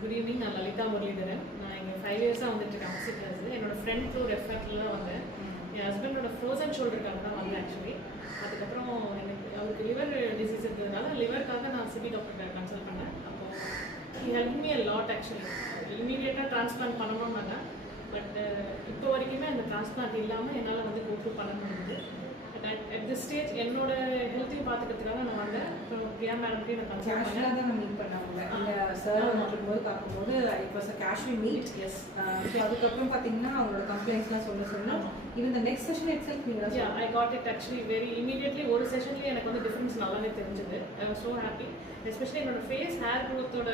Good evening. நான் லலிதா முரளிதரன். நான் இங்கே 5 இயர்ஸாக வந்துட்டு இருக்கேன் ஹாஸ்பிட்டல்ஸ். என்னோட ஃப்ரெண்ட் த்ரூ ரெஃபரில் தான் வந்தேன். என் ஹஸ்பண்டோட ஃப்ரோசன் ஷோல்டருக்காக தான் வந்தேன் ஆக்சுவலி. அதுக்கப்புறம் எனக்கு அவருக்கு லிவர் டிசீஸ் இருக்கிறதுனால லிவருக்காக நான் சிபி டாக்டர்கிட்ட கன்சல்ட் பண்ணேன். அப்போது help me a lot actually. இமீடியட்டாக டிரான்ஸ்பிளான்ட் பண்ணணும்னு வேணாம், பட் இப்போ வரைக்குமே அந்த டிரான்ஸ்பிளான்ட் இல்லாமல் என்னால் வந்து கோட்டு பண்ண முடியுது. அட் திஸ் ஸ்டேஜ் என்னோட ஹெல்த்தையும் பார்த்துக்கிறதுக்காக நான் வந்தேன். அப்புறம் பிரியா மேடம்கிட்டையும் நான் கன்சல்ட் பண்ணேன். தான் மீட் பண்ணாங்க இல்லை சார் வந்துருக்கும்போது பார்க்கும்போது it was a casual meet. Yes. அதுக்கப்புறம் பார்த்தீங்கன்னா அவங்களோட கம்ப்ளைண்ட்ஸ்லாம் சொன்னோம். இந்த நெக்ஸ்ட் செஷன் இட்செல்ஃப் நீங்கள் I got it actually very immediately. ஒரு செஷன்லேயே எனக்கு வந்து டிஃப்ரென்ஸ் நல்லாவே தெரிஞ்சுது. I was so happy. Especially என்னோட ஃபேஸ் ஹேர் க்ரோத்தோட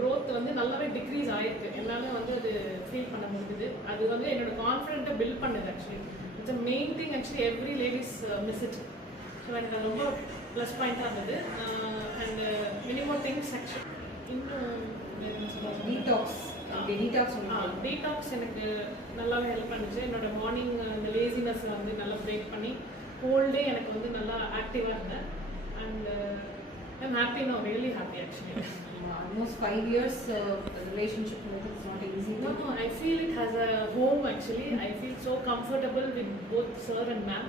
க்ரோத் வந்து நல்லாவே டிக்ரீஸ் ஆகிருக்கு. என்னால் வந்து அது ஃபீல் பண்ண முடியுது. அது வந்து என்னோட கான்ஃபிடென்ட்டை பில்ட் பண்ணுது actually. It's a main thing actually. Every ladies miss it. So எனக்கு அது ரொம்ப ப்ளஸ் பாயிண்ட்டாக இருந்தது. அண்ட் மினிமம் திங்ஸ் ஆக்சுவலி இன்னும் டீடாக்ஸ் எனக்கு நல்லாவே ஹெல்ப் பண்ணுச்சு. என்னோட மார்னிங் அந்த லேசினஸை வந்து நல்லா பிரேக் பண்ணி ஹோல் டே எனக்கு வந்து நல்லா ஆக்டிவாக இருந்தேன். And I'm happy no, really happy actually. Almost 5 years relationship with it's not easy. No, I feel it has a home actually. I feel so comfortable with both sir and ma'am.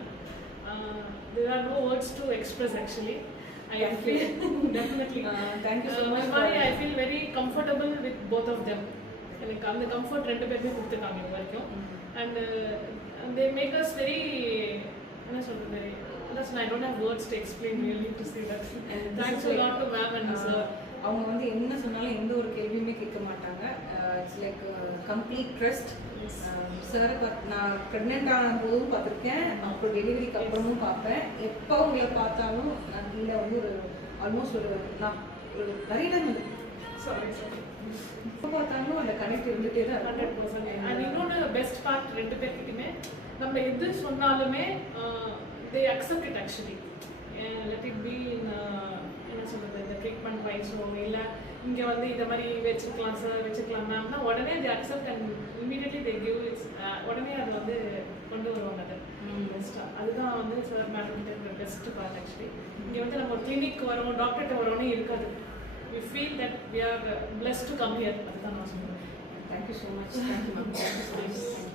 There are no words to express actually. I feel definitely. Thank you so much. I feel very comfortable with both of them. எனக்கு அந்த comfort ரெண்டு பேருமே கொடுத்துருக்காங்க இது வரைக்கும். And they make us very, என்ன சொல்றது, I don't have words to explain really to say that. Thanks a lot to ma'am and sir. அவங்க வந்து என்ன சொன்னாலும் எந்த ஒரு கேள்வியுமே கேட்க மாட்டாங்க. It's like complete trust. Sir நான் ப்ரெக்னென்ட் ஆகும்போதும் பார்த்துருக்கேன், அப்புறம் டெலிவரிக்கு அப்புறமும் பார்ப்பேன். எப்போ உங்களை பார்த்தாலும் நான் கீழே வந்து ஒரு ஆல்மோஸ்ட் ஒரு நிறைய வந்து இப்போ பார்த்தாலும் அந்த கனெக்ட் இருந்துகிட்டே தான் 100%. அண்ட் இன்னொன்று பெஸ்ட் பார்ட் ரெண்டு பேர்கிட்டையுமே நம்ம எது சொன்னாலுமே they accept it actually. Let it be in என்ன சொல்கிறது, இந்த ட்ரீட்மெண்ட் வைஸோ இல்லை இங்கே வந்து இந்த மாதிரி வச்சுக்கலாம் சார் வச்சுக்கலாம் மேம்னா உடனே they accept and immediately they give it. உடனே அதை வந்து கொண்டு வருவாங்க. அதை பெஸ்ட்டாக அதுதான் வந்து சார் மேடம் இருக்கிற பெஸ்ட் பார்ட் ஆக்சுவலி. இங்கே வந்து நம்ம கிளினிக் வரோம் டாக்டர்கிட்ட வரோன்னே இருக்காது. we feel that we are blessed to come here. அதுதான் நான் சொல்லுவேன். Thank you so much. Thank you.